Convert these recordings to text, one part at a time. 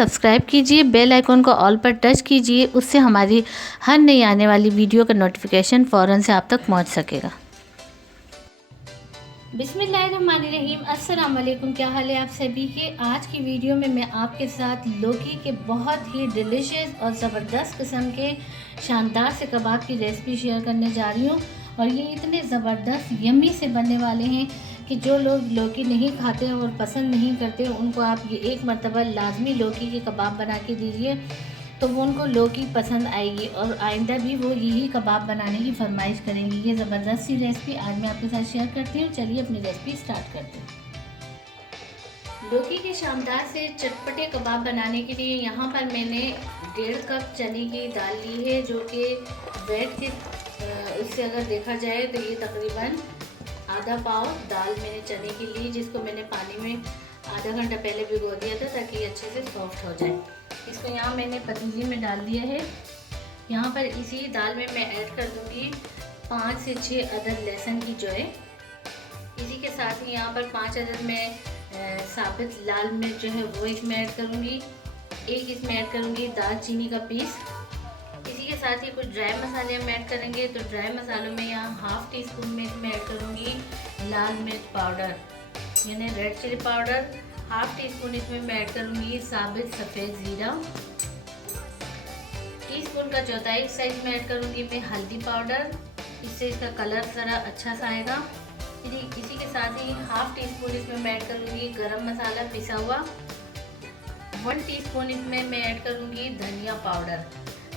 Subscribe कीजिए, bell icon को all पर टच कीजिए, उससे हमारी हर नई आने वाली वीडियो का नोटिफिकेशन फ़ौरन से आप तक पहुंच सकेगा। बिस्मिल्लाहिर्रहमानिर्रहीम, अस्सलाम वालेकुम। क्या हाल है आप सभी के। आज की वीडियो में मैं आपके साथ लौकी के बहुत ही डिलीशियस और ज़बरदस्त किस्म के शानदार से कबाब की रेसिपी शेयर करने जा रही हूँ। और ये इतने ज़बरदस्त यम्मी से बनने वाले हैं कि जो लोग लौकी नहीं खाते और पसंद नहीं करते उनको आप ये एक मरतबा लाजमी लौकी के कबाब बना के दीजिए तो वो उनको लौकी पसंद आएगी और आइंदा भी वो यही कबाब बनाने की फरमाइश करेंगी। ये ज़बरदस्त सी रेसिपी आज मैं आपके साथ शेयर करती हूँ। चलिए अपनी रेसिपी स्टार्ट करते हैं। लौकी के शानदार से चटपटे कबाब बनाने के लिए यहाँ पर मैंने 1.5 कप चने की दाल ली है, जो कि वेट के उससे अगर देखा जाए तो ये तकरीबन आधा पाव दाल मैंने चने की ली, जिसको मैंने पानी में आधा घंटा पहले भिगो दिया था ताकि ये अच्छे से सॉफ्ट हो जाए। इसको यहाँ मैंने पतीली में डाल दिया है। यहाँ पर इसी दाल में मैं ऐड कर दूँगी 5 से 6 अदद लहसुन की जौं। इसी के साथ ही यहाँ पर 5 अदद मैं साबित लाल मिर्च जो है वो इसमें ऐड करूँगी। एक इसमें ऐड करूँगी दालचीनी का पीस। इसी के साथ ही कुछ ड्राई मसाले हम ऐड करेंगे। तो ड्राई मसालों में यहाँ हाफ़ टी स्पून में इसमें ऐड करूँगी लाल मिर्च पाउडर यानी red chilli powder. Half teaspoon इसमें मैं ऐड करूँगी साबित सफ़ेद ज़ीरा। टीस्पून का चौथाई हिस्सा इसमें ऐड करूँगी मैं हल्दी पाउडर, इससे इसका कलर ज़रा अच्छा सा आएगा। इसी के साथ ही हाफ़ टी स्पून इसमें मैं ऐड करूँगी गरम मसाला पिसा हुआ। 1 टीस्पून इसमें मैं ऐड करूँगी धनिया पाउडर।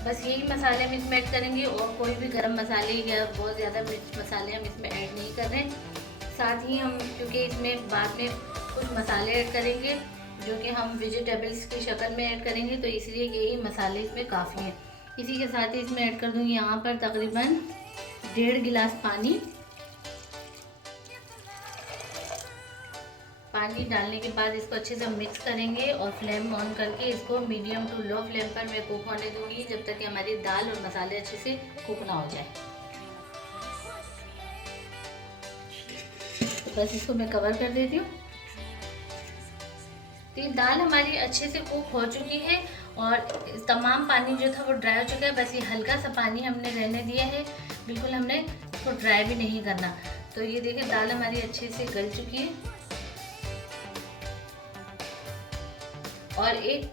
बस यही मसाले हम इसमें ऐड करेंगे और कोई भी गरम मसाले या बहुत ज़्यादा मिर्च मसाले हम इसमें ऐड नहीं कर रहे हैं। साथ ही हम क्योंकि इसमें बाद में कुछ मसाले ऐड करेंगे जो कि हम वेजिटेबल्स की शक्ल में ऐड करेंगे, तो इसलिए यही मसाले इसमें काफ़ी हैं। इसी के साथ ही इसमें ऐड कर दूँगी यहाँ पर तकरीबन 1.5 गिलास पानी। पानी डालने के बाद इसको अच्छे से मिक्स करेंगे और फ्लेम ऑन करके इसको मीडियम टू लो फ्लेम पर मैं कुक होने दूँगी जब तक कि हमारी दाल और मसाले अच्छे से कुक ना हो जाए। तो बस इसको मैं कवर कर देती हूँ। तो ये दाल हमारी अच्छे से कुक हो चुकी है और तमाम पानी जो था वो ड्राई हो चुका है। बस ये हल्का सा पानी हमने रहने दिया है, बिल्कुल हमने इसको ड्राई भी नहीं करना। तो ये देखिए दाल हमारी अच्छे से गल चुकी है। और एक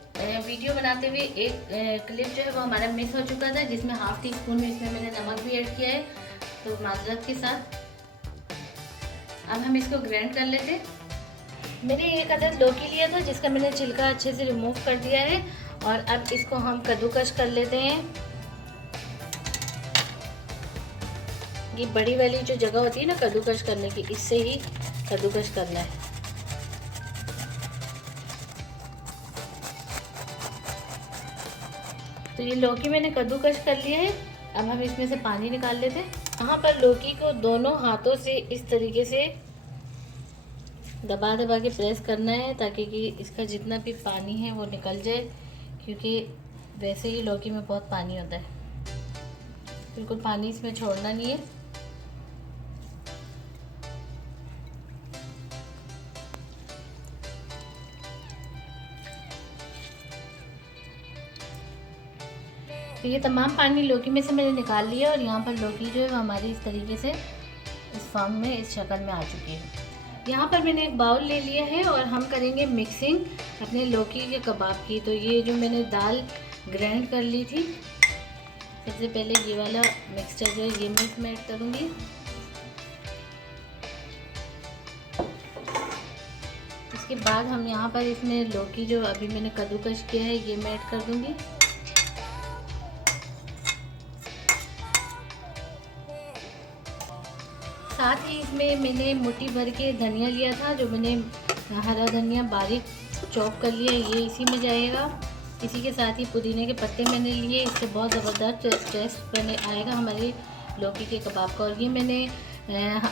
वीडियो बनाते हुए एक क्लिप जो है वो हमारा मिस हो चुका था, जिसमें हाफ़ टी स्पून में इसमें मैंने नमक भी ऐड किया है, तो माजरत के साथ। अब हम इसको ग्राइंड कर लेते हैं। मैंने एक अदद लौकी लिया था जिसका मैंने छिलका अच्छे से रिमूव कर दिया है और अब इसको हम कद्दूकस कर लेते हैं। ये बड़ी वाली जो जगह होती है ना कद्दूकस करने की, इससे ही कद्दूकस करना है। तो ये लौकी मैंने कद्दूकस कर लिया है। अब हम इसमें से पानी निकाल लेते हैं। यहाँ पर लौकी को दोनों हाथों से इस तरीके से दबा दबा के प्रेस करना है ताकि कि इसका जितना भी पानी है वो निकल जाए, क्योंकि वैसे ही लौकी में बहुत पानी होता है। बिल्कुल पानी इसमें छोड़ना नहीं है। तो ये तमाम पानी लौकी में से मैंने निकाल लिया और यहाँ पर लौकी जो है वो हमारी इस तरीके से इस फॉर्म में इस शक्ल में आ चुकी है। यहाँ पर मैंने एक बाउल ले लिया है और हम करेंगे मिक्सिंग अपने लौकी के कबाब की। तो ये जो मैंने दाल ग्राइंड कर ली थी, सबसे पहले ये वाला मिक्सचर जो है ये मैं इसमें ऐड करूँगी। इसके बाद हम यहाँ पर इसमें लौकी जो अभी मैंने कद्दूकस किया है ये मैं ऐड कर दूँगी। साथ ही इसमें मैंने मुट्ठी भर के धनिया लिया था, जो मैंने हरा धनिया बारीक चॉप कर लिया, ये इसी में जाएगा। इसी के साथ ही पुदीने के पत्ते मैंने लिए, इससे बहुत ज़बरदस्त टेस्ट बने आएगा हमारे लौकी के कबाब का। और ये मैंने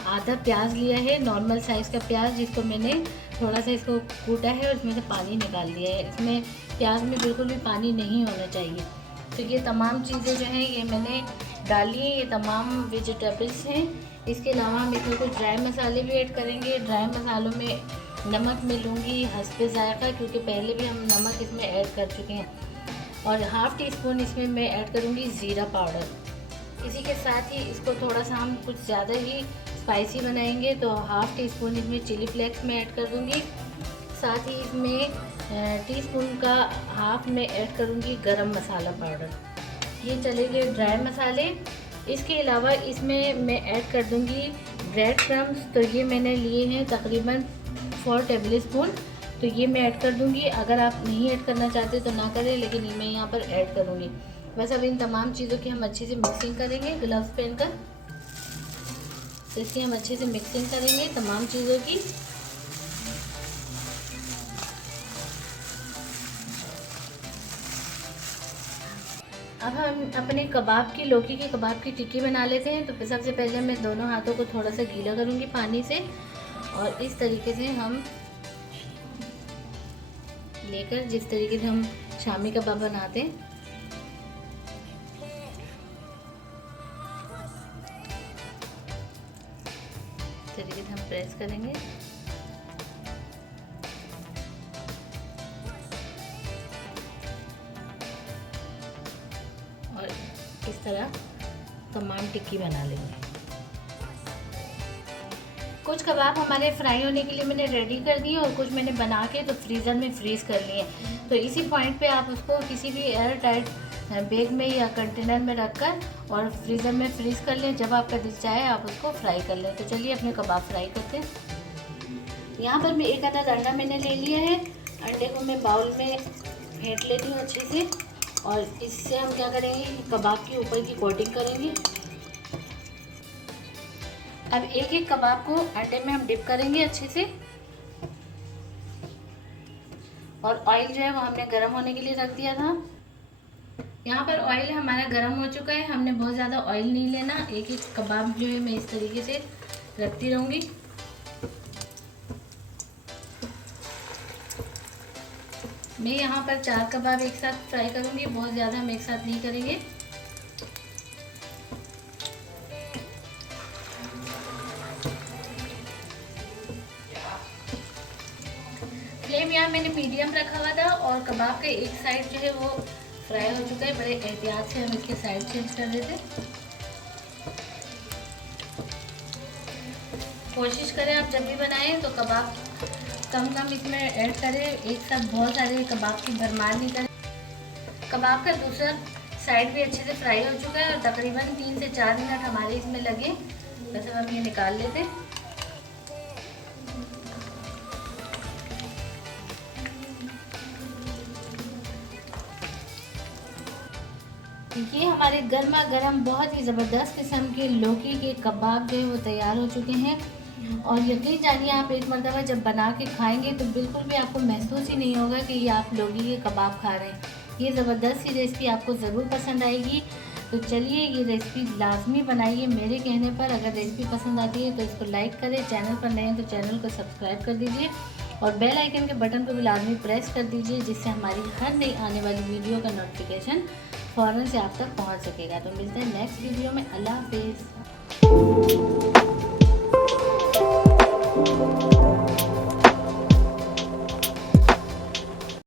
आधा प्याज लिया है, नॉर्मल साइज़ का प्याज, जिसको मैंने थोड़ा सा इसको कूटा है और इसमें से पानी निकाल दिया है। इसमें प्याज में बिल्कुल भी पानी नहीं होना चाहिए। तो ये तमाम चीज़ें जो हैं ये मैंने डाली है, ये तमाम वेजिटेबल्स हैं। इसके अलावा हम इसमें कुछ ड्राई मसाले भी ऐड करेंगे। ड्राई मसालों में नमक मैं लूँगी हस्बे ज़ायक़ा, क्योंकि पहले भी हम नमक इसमें ऐड कर चुके हैं। और हाफ़ टी स्पून इसमें मैं ऐड करूँगी ज़ीरा पाउडर। इसी के साथ ही इसको थोड़ा सा हम कुछ ज़्यादा ही स्पाइसी बनाएंगे, तो हाफ़ टी स्पून इसमें चिली फ्लेक्स में ऐड कर दूँगी। साथ ही इसमें टीस्पून का हाफ़ में ऐड करूँगी गरम मसाला पाउडर। ये चलेंगे ड्राई मसाले। इसके अलावा इसमें मैं ऐड कर दूँगी ब्रेड क्रम्स। तो ये मैंने लिए हैं तकरीबन 4 टेबल स्पून, तो ये मैं ऐड कर दूँगी। अगर आप नहीं ऐड करना चाहते तो ना करें, लेकिन मैं यहाँ पर ऐड करूँगी। बस अब इन तमाम चीज़ों की हम अच्छे से मिक्सिंग करेंगे ग्लव्स पहनकर। तो इसकी हम अच्छे से मिक्सिंग करेंगे तमाम चीज़ों की। अब हम अपने कबाब की लौकी के कबाब की टिक्की बना लेते हैं। तो सबसे पहले मैं दोनों हाथों को थोड़ा सा गीला करूँगी पानी से, और इस तरीके से हम लेकर, जिस तरीके से हम शामी कबाब बनाते हैं, इस तरीके से हम प्रेस करेंगे। और इस तरह तमाम टिक्की बना लेंगे। कुछ कबाब हमारे फ्राई होने के लिए मैंने रेडी कर दिए, और कुछ मैंने बना के तो फ्रीज़र में फ्रीज़ कर लिए। तो इसी पॉइंट पे आप उसको किसी भी एयर टाइट बैग में या कंटेनर में रखकर और फ्रीज़र में फ्रीज़ कर लें। जब आपका दिल चाहे आप उसको फ्राई कर लें। तो चलिए अपने कबाब फ्राई करते हैं। यहाँ पर मैं एक आधा अंडा मैंने ले लिया है। अंडे को मैं बाउल में फेंट लेती हूँ अच्छे से, और इससे हम क्या करेंगे, कबाब के ऊपर की कोटिंग करेंगे। अब एक एक कबाब को अंडे में हम डिप करेंगे अच्छे से। और ऑयल जो है वो हमने गर्म होने के लिए रख दिया था। यहाँ पर ऑयल हमारा गर्म हो चुका है। हमने बहुत ज़्यादा ऑयल नहीं लेना। एक एक कबाब जो है मैं इस तरीके से रखती रहूँगी। मैं यहाँ पर 4 कबाब एक साथ फ्राई करूँगी, बहुत ज़्यादा हम एक साथ नहीं करेंगे। फ्लेम यहाँ मैंने मीडियम रखा हुआ था, और कबाब का एक साइड जो है वो फ्राई हो चुका है। बड़े एहतियात से हम इसके साइड चेंज कर देते। कोशिश करें आप जब भी बनाएं तो कबाब कम कम इसमें ऐड करें, एक साथ बहुत सारे कबाब की भरमार नहीं करें। कबाब का दूसरा साइड भी अच्छे से फ्राई हो चुका है, और तकरीबन 3 से 4 मिनट हमारे इसमें लगे। बस हम ये निकाल लेते हैं। ये हमारे गर्मा गर्म बहुत ही ज़बरदस्त किस्म के लौकी के कबाब जो है वो तैयार हो चुके हैं। और यकीन जानिए आप एक मरतबा जब बना के खाएंगे तो बिल्कुल भी आपको महसूस ही नहीं होगा कि ये आप लौकी के कबाब खा रहे हैं। ये ज़बरदस्त सी रेसिपी आपको ज़रूर पसंद आएगी। तो चलिए ये रेसिपी लाजमी बनाइए मेरे कहने पर। अगर रेसिपी पसंद आती है तो इसको लाइक करें, चैनल पर नए हैं तो चैनल को सब्सक्राइब कर दीजिए, और बेल आइकन के बटन को भी लाजमी प्रेस कर दीजिए, जिससे हमारी हर नई आने वाली वीडियो का नोटिफिकेशन फ़ौरन से आप तक पहुंच सकेगा। तो मिलते हैं नेक्स्ट वीडियो में। अल्लाह हाफिज़।